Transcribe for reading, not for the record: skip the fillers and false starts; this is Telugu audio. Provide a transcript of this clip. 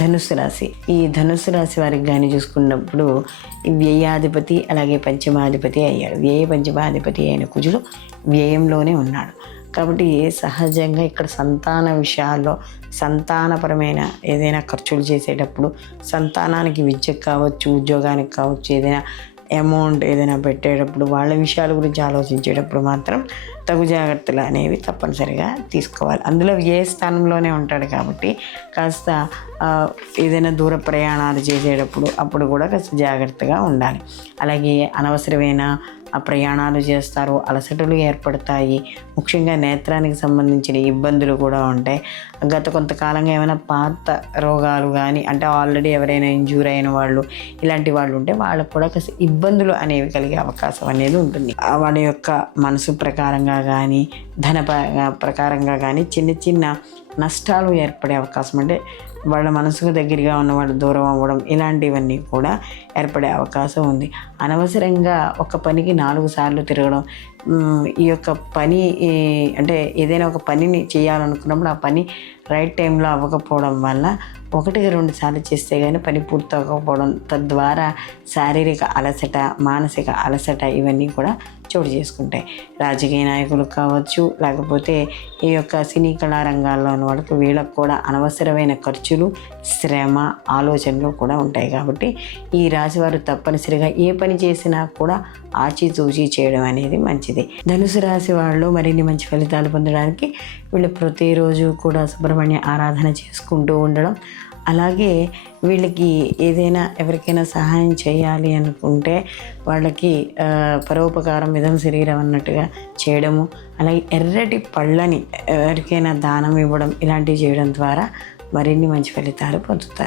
ధనుస్సు రాశి. ఈ ధనుస్సు రాశి వారికి కానీ చూసుకున్నప్పుడు వ్యయాధిపతి అలాగే పంచమాధిపతి అయ్యాడు. వ్యయ పంచమాధిపతి అయిన కుజుడు వ్యయంలోనే ఉన్నాడు. కాబట్టి సహజంగా ఇక్కడ సంతాన విషయాల్లో సంతానపరమైన ఏదైనా ఖర్చులు చేసేటప్పుడు, సంతానానికి విద్యకు కావచ్చు, ఉద్యోగానికి కావచ్చు, ఏదైనా అమౌంట్ ఏదైనా పెట్టేటప్పుడు వాళ్ళ విషయాల గురించి ఆలోచించేటప్పుడు మాత్రం తగు జాగ్రత్తలు అనేవి తప్పనిసరిగా తీసుకోవాలి. అందులో ఏ స్థానంలోనే ఉంటాడు కాబట్టి కాస్త ఏదైనా దూర ప్రయాణాలు చేసేటప్పుడు అప్పుడు కూడా కాస్త జాగ్రత్తగా ఉండాలి. అలాగే అనవసరమైన ప్రయాణాలు చేస్తారు, అలసటలు ఏర్పడతాయి. ముఖ్యంగా నేత్రానికి సంబంధించిన ఇబ్బందులు కూడా ఉంటాయి. గత కొంతకాలంగా ఏమైనా పాత రోగాలు కానీ, అంటే ఆల్రెడీ ఎవరైనా ఇంజ్యూర్ అయిన వాళ్ళు, ఇలాంటి వాళ్ళు ఉంటే వాళ్ళకు కూడా కాస్త ఇబ్బందులు అనేవి కలిగే అవకాశం అనేది ఉంటుంది. వాళ్ళ యొక్క మనసు ప్రకారంగా కానీ, ధన ప్రకారంగా కానీ చిన్న చిన్న నష్టాలు ఏర్పడే అవకాశం, అంటే వాళ్ళ మనసుకు దగ్గరగా ఉన్న వాళ్ళు దూరం అవ్వడం, ఇలాంటివన్నీ కూడా ఏర్పడే అవకాశం ఉంది. అనవసరంగా ఒక పనికి 4 సార్లు తిరగడం, ఈ యొక్క పని అంటే ఏదైనా ఒక పనిని చేయాలనుకున్నప్పుడు ఆ పని రైట్ టైంలో అవ్వకపోవడం వల్ల 1-2 సార్లు చేస్తే కానీ పని పూర్తవకపోవడం, తద్వారా శారీరక అలసట, మానసిక అలసట ఇవన్నీ కూడా చోటు చేసుకుంటాయి. రాజకీయ నాయకులు కావచ్చు, లేకపోతే ఈ యొక్క సినీ కళారంగాల్లో ఉన్న వాళ్ళకి వీళ్ళకు కూడా అనవసరమైన ఖర్చులు, శ్రమ, ఆలోచనలు కూడా ఉంటాయి. కాబట్టి ఈ రాశివారు తప్పనిసరిగా ఏ పని చేసినా కూడా ఆచితూచి చేయడం అనేది మంచిది. ధనుసు రాశి వాళ్ళు మరిన్ని మంచి ఫలితాలు పొందడానికి వీళ్ళు ప్రతిరోజు కూడా సుబ్రహ్మణ్య ఆరాధన చేసుకుంటూ ఉండడం, అలాగే వీళ్ళకి ఏదైనా ఎవరికైనా సహాయం చేయాలి అనుకుంటే వాళ్ళకి పరోపకారం మిదం శరీరం అన్నట్టుగా చేయడము, అలాగే ఎర్రటి పళ్ళని ఎవరికైనా దానం ఇవ్వడం, ఇలాంటివి చేయడం ద్వారా మరిన్ని మంచి ఫలితాలు పొందుతారు.